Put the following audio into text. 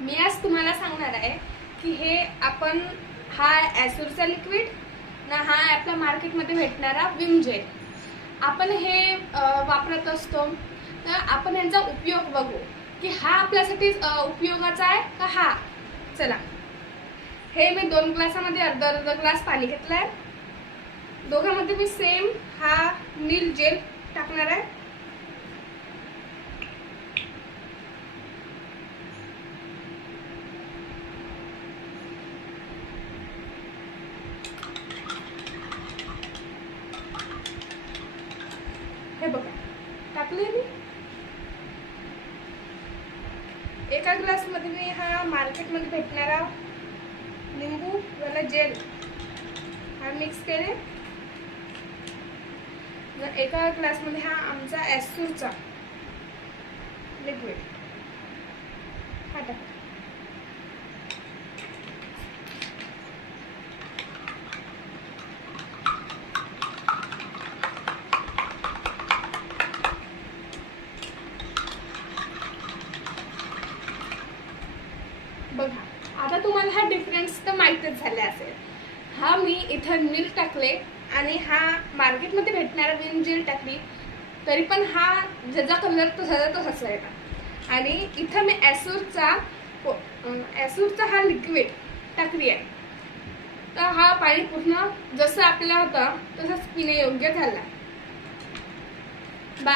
मी आज तुम्हाला सांगणार आहे की हे आपण हा ॲसोरचा लिक्विड ना हा आपल्या मार्केटमध्ये भेटणारा विम जेल आपण हे वापरत असतो। तर आपण यांचा उपयोग बघू की हा आपल्यासाठी उपयोगाचा आहे का हा। चला, हे मी 2 ग्लासामध्ये अर्धा अर्धा ग्लास पाणी घेतलं आहे। दोघांमध्ये मी सेम हा नील जेल टाकणार आहे। हे बघा, टाकले मी। एका ग्लास मध्ये मी हा मार्केटमध्ये भेटणारा लिंबू वाला जेल हा मिक्स केले। एका ग्लास मध्ये हा आमचा ॲसोरचा लिक्विड हा टाका। बघा, आता तुम्हाला हा डिफरन्स तर माहीतच झाला असेल। हा मी इथं नील टाकले आणि हा मार्केटमध्ये भेटणारा विम जेल टाकली, तरी पण हा ज्याचा कलर तसाच आहे। आणि इथं मी ॲसोरचा हा लिक्विड टाकली आहे, तर हा पाणी पूर्ण जसं आपल्याला होता तसंच पिण्यायोग्य झाला।